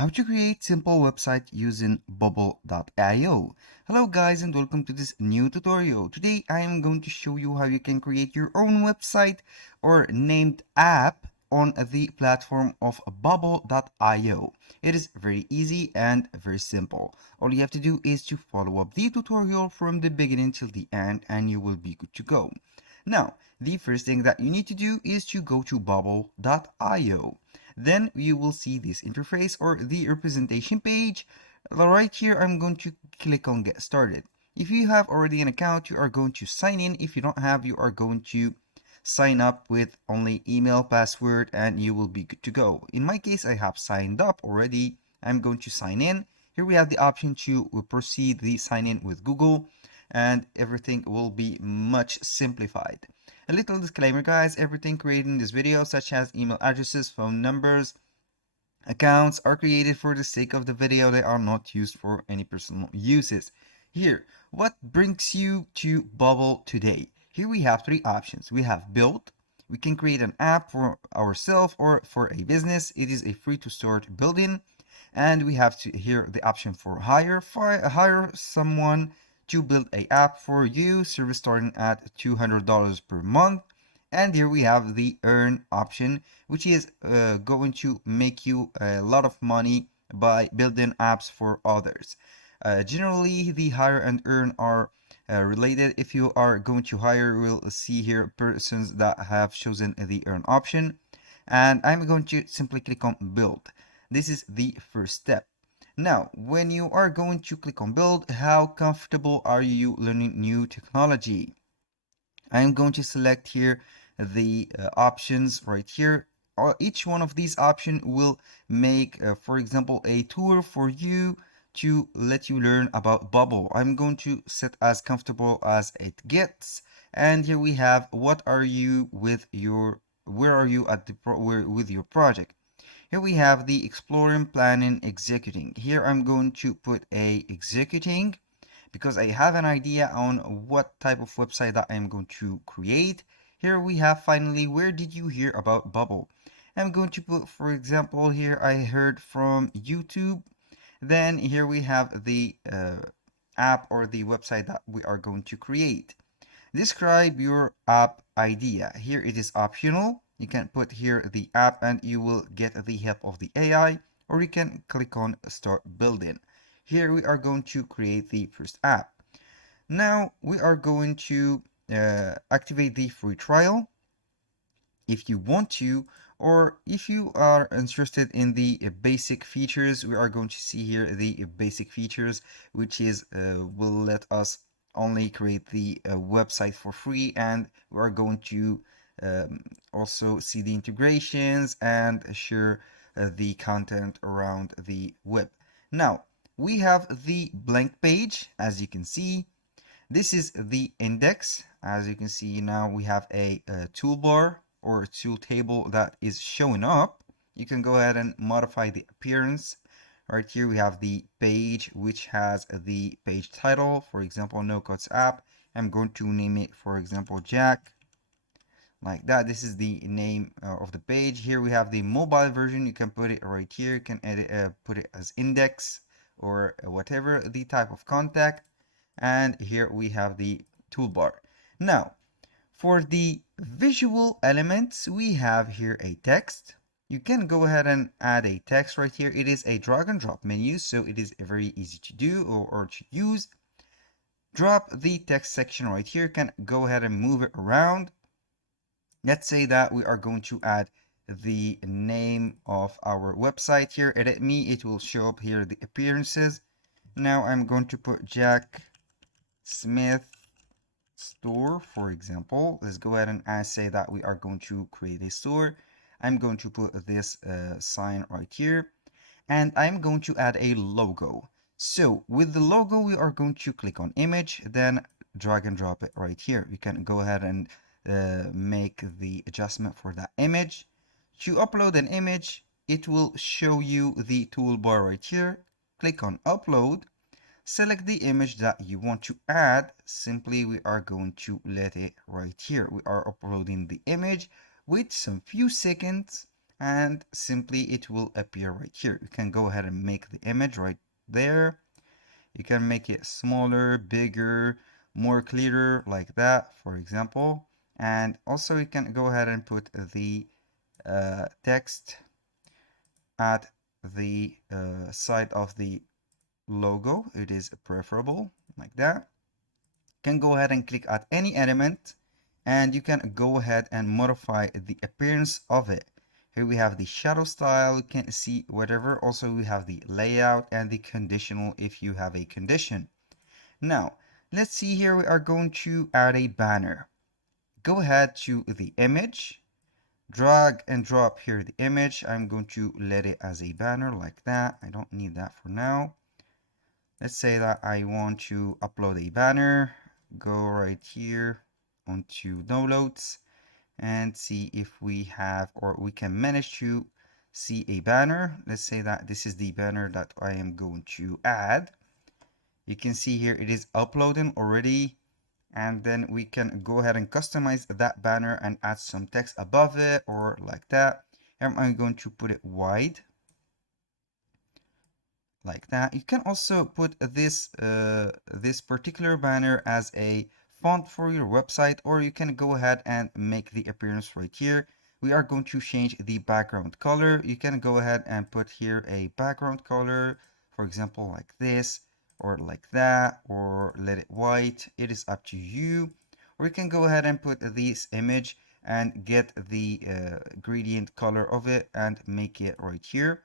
How to create simple website using bubble.io. Hello guys and welcome to this new tutorial. Today I am going to show you how you can create your own website or named app on the platform of bubble.io. It is very easy and very simple. All you have to do is to follow up the tutorial from the beginning till the end and you will be good to go. Now, the first thing that you need to do is to go to bubble.io. Then you will see this interface or the representation page. Right here, I'm going to click on get started. If you have already an account, you are going to sign in. If you don't have, you are going to sign up with only email, password, and you will be good to go. In my case, I have signed up already. I'm going to sign in. Here we have the option to proceed the sign in with Google, and everything will be much simplified. A little disclaimer guys, everything created in this video such as email addresses, phone numbers, accounts are created for the sake of the video. They are not used for any personal uses. Here, what brings you to Bubble today? Here we have three options. We have build. We can create an app for ourselves or for a business. It is a free to start building. And we have here the option for hire someone to build a app for you, service starting at $200 per month. And here we have the earn option, which is going to make you a lot of money by building apps for others. Generally, the hire and earn are related. If you are going to hire, we'll see here persons that have chosen the earn option. And I'm going to simply click on build. This is the first step. Now, when you are going to click on build, how comfortable are you learning new technology? I'm going to select here the options right here. Each one of these options will make, for example, a tour for you to let you learn about Bubble. I'm going to set as comfortable as it gets. And here we have what are you with your, where are you at the with your project. Here we have the exploring, planning, executing. Here I'm going to put a executing because I have an idea on what type of website that I'm going to create. Here we have finally, where did you hear about Bubble? I'm going to put, for example, here I heard from YouTube. Then here we have the app or the website that we are going to create. Describe your app idea. Here it is optional. You can put here the app and you will get the help of the AI, or you can click on start building. Here we are going to create the first app. Now we are going to activate the free trial if you want to, or if you are interested in the basic features. We are going to see here the basic features, which is will let us only create the website for free, and we are going to also see the integrations and share the content around the web. Now we have the blank page. As you can see, this is the index. As you can see, now we have a toolbar or tool table that is showing up. You can go ahead and modify the appearance. Right here we have the page, which has the page title, for example, No Cuts app. I'm going to name it, for example, Jack, like that. This is the name of the page. Here we have the mobile version. You can put it right here. You can edit, put it as index or whatever the type of contact. And here we have the toolbar. Now, for the visual elements, we have here a text. You can go ahead and add a text right here. It is a drag and drop menu, so it is very easy to do or to use. Drop the text section right here. You can go ahead and move it around. Let's say that we are going to add the name of our website here. Edit me, it will show up here the appearances. Now I'm going to put Jack Smith store, for example. Let's go ahead and say that we are going to create a store. I'm going to put this sign right here, and I'm going to add a logo. So with the logo, we are going to click on image, then drag and drop it right here. You can go ahead and make the adjustment for that image. To upload an image, it will show you the toolbar right here. Click on upload. Select the image that you want to add. Simply, we are going to let it right here. We are uploading the image. Wait some few seconds, and simply it will appear right here. You can go ahead and make the image right there. You can make it smaller, bigger, more clearer, like that, for example. And also you can go ahead and put the text at the side of the logo. It is preferable, like that. You can go ahead and click at any element, and you can go ahead and modify the appearance of it. Here we have the shadow style, you can see whatever. Also we have the layout and the conditional if you have a condition. Now let's see, here we are going to add a banner. Go ahead to the image, drag and drop here the image. I'm going to let it as a banner like that. I don't need that for now. Let's say that I want to upload a banner. Go right here onto downloads and see if we have, or we can manage to see a banner. Let's say that this is the banner that I am going to add. You can see here it is uploading already, and then we can go ahead and customize that banner and add some text above it, or like that. And I'm going to put it wide like that. You can also put this particular banner as a font for your website, or you can go ahead and make the appearance right here. We are going to change the background color. You can go ahead and put here a background color, for example, like this, or like that, or let it white. It is up to you. Or you can go ahead and put this image and get the gradient color of it and make it right here.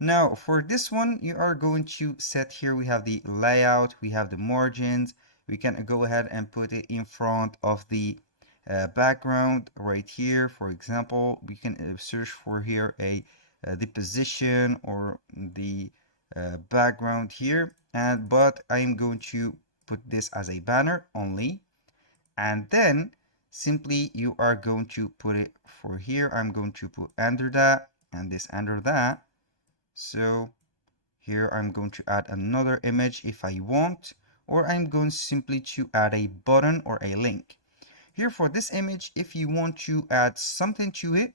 Now for this one, you are going to set here, we have the layout, we have the margins. We can go ahead and put it in front of the background right here. For example, we can search for here the position or the background here. But I am going to put this as a banner only. And then simply you are going to put it for here. I'm going to put under that and this under that. So here I'm going to add another image if I want, or I'm going simply to add a button or a link. Here for this image, if you want to add something to it,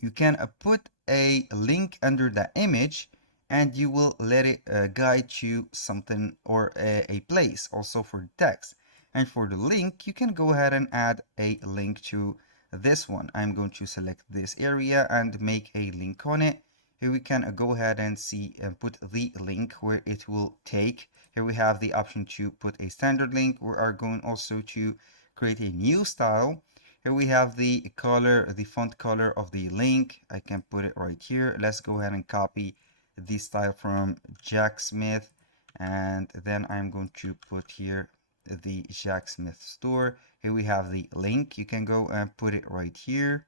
you can put a link under that image, and you will let it guide you something or a place. Also for text, and for the link, you can go ahead and add a link to this one. I'm going to select this area and make a link on it. Here we can go ahead and see and put the link where it will take. Here we have the option to put a standard link. We are going also to create a new style. Here we have the color, the font color of the link. I can put it right here. Let's go ahead and copy the style from Jack Smith, and then I'm going to put here the Jack Smith store. Here we have the link. You can go and put it right here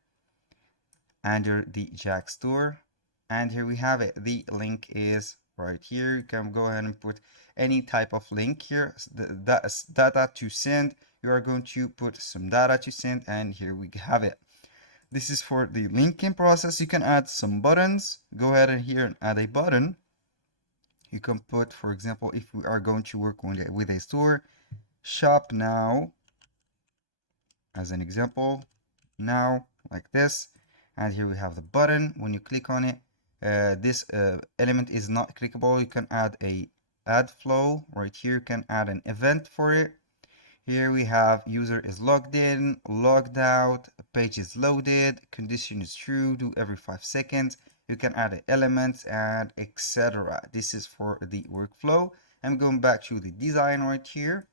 under the Jack store, and here we have it. The link is right here. You can go ahead and put any type of link here. That's data to send. You are going to put some data to send, and here we have it. This is for the linking process. You can add some buttons. Go ahead and here and add a button. You can put, for example, if we are going to work with a store, shop now, as an example, now, like this. And here we have the button. When you click on it, this element is not clickable. You can add a add flow right here. You can add an event for it. Here we have user is logged in, logged out, page is loaded, condition is true, do every 5 seconds. You can add elements and etc. This is for the workflow. I'm going back to the design right here.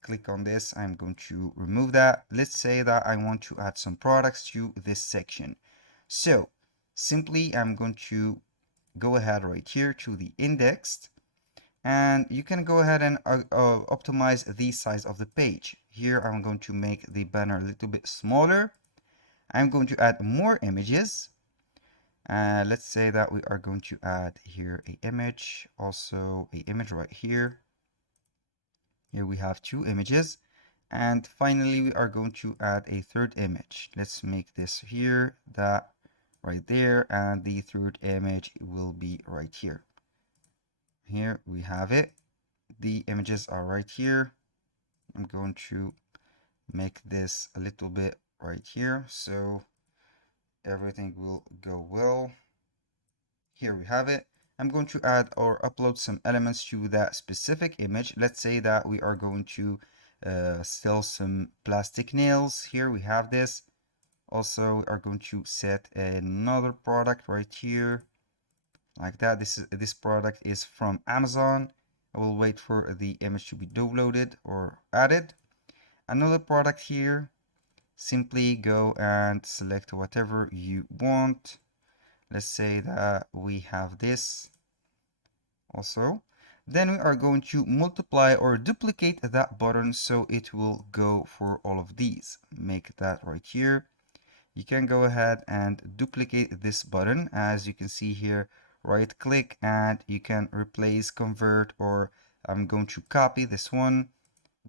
Click on this. I'm going to remove that. Let's say that I want to add some products to this section. So simply I'm going to go ahead right here to the indexed, and you can go ahead and optimize the size of the page. Here I'm going to make the banner a little bit smaller. I'm going to add more images. Let's say that we are going to add here a image, also a image right here. Here we have 2 images, and finally we are going to add a third image. Let's make this here, that right there, and the third image will be right here. Here we have it. The images are right here. I'm going to make this a little bit right here. So everything will go well. Here we have it. I'm going to add or upload some elements to that specific image. Let's say that we are going to sell some plastic nails. Here we have this. Also, we are going to set another product right here, like that. This product is from Amazon. I will wait for the image to be downloaded or added. Another product here. Simply go and select whatever you want. Let's say that we have this also. Then we are going to multiply or duplicate that button so it will go for all of these. Make that right here. You can go ahead and duplicate this button. As you can see here, right click and you can replace, convert, or I'm going to copy this one.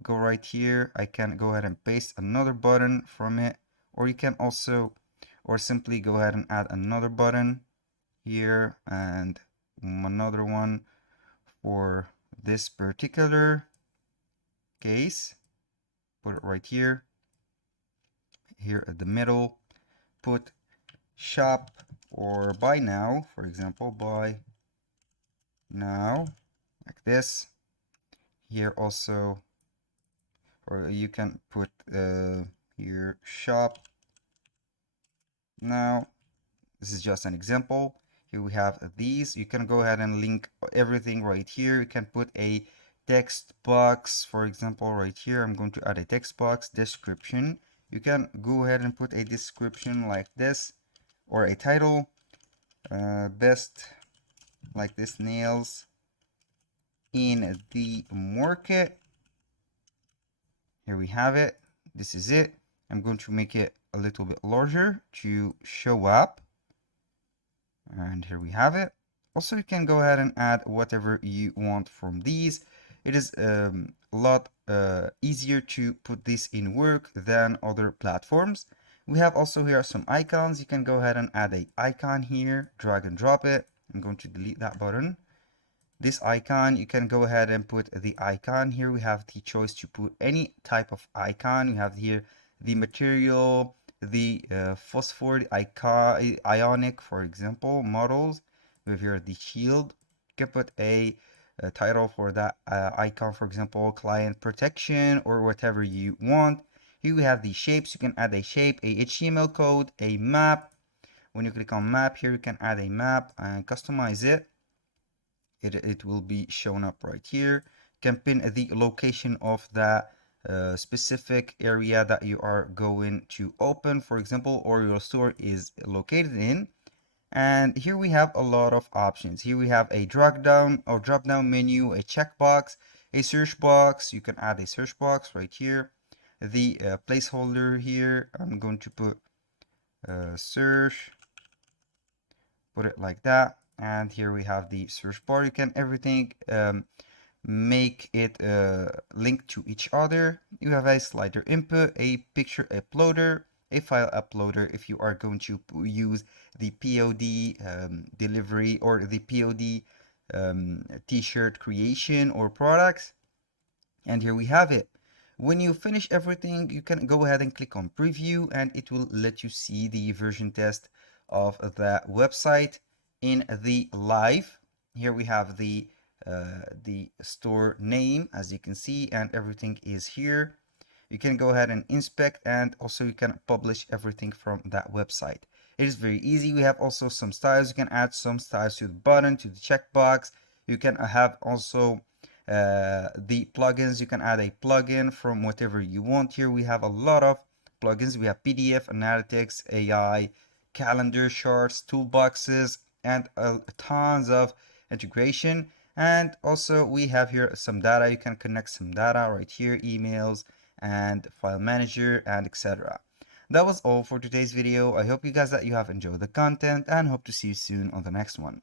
Go right here. I can go ahead and paste another button from it, or you can also, or simply go ahead and add another button here and another one for this particular case. Put it right here. Here at the middle, put shop or buy now, for example, buy now, like this. Here also, or you can put here shop now. This is just an example. Here we have these. You can go ahead and link everything right here. You can put a text box, for example, right here. I'm going to add a text box description. You can go ahead and put a description like this, or a title, best, like this, nails in the market. Here we have it. This is it. I'm going to make it a little bit larger to show up. And here we have it. Also, you can go ahead and add whatever you want from these. It is a lot easier to put this in work than other platforms. We have also here some icons. You can go ahead and add an icon here, drag and drop it. I'm going to delete that button. This icon, you can go ahead and put the icon here. We have the choice to put any type of icon. We have here the material, the phosphor icon, ionic, for example, models. We have here the shield. You can put a title for that icon, for example, client protection, or whatever you want. Here we have the shapes. You can add a shape, a HTML code, a map. When you click on map here, you can add a map and customize it. It will be shown up right here. You can pin the location of that specific area that you are going to open, for example, or your store is located in. And here we have a lot of options. Here we have a drop down menu, a checkbox, a search box. You can add a search box right here. The placeholder here, I'm going to put search, put it like that. And here we have the search bar. You can everything make it link to each other. You have a slider input, a picture uploader, a file uploader if you are going to use the POD delivery or the POD t-shirt creation or products. And here we have it. When you finish everything, you can go ahead and click on preview and it will let you see the version test of that website in the live. Here we have the store name, as you can see, and everything is here. You can go ahead and inspect, and also you can publish everything from that website. It is very easy. We have also some styles. You can add some styles to the button, to the checkbox. You can have also the plugins. You can add a plugin from whatever you want. Here we have a lot of plugins. We have PDF, analytics, AI, calendar, charts, toolboxes, and tons of integration. And also we have here some data. You can connect some data right here, emails and file manager and etc. That was all for today's video. I hope you guys that you have enjoyed the content and hope to see you soon on the next one.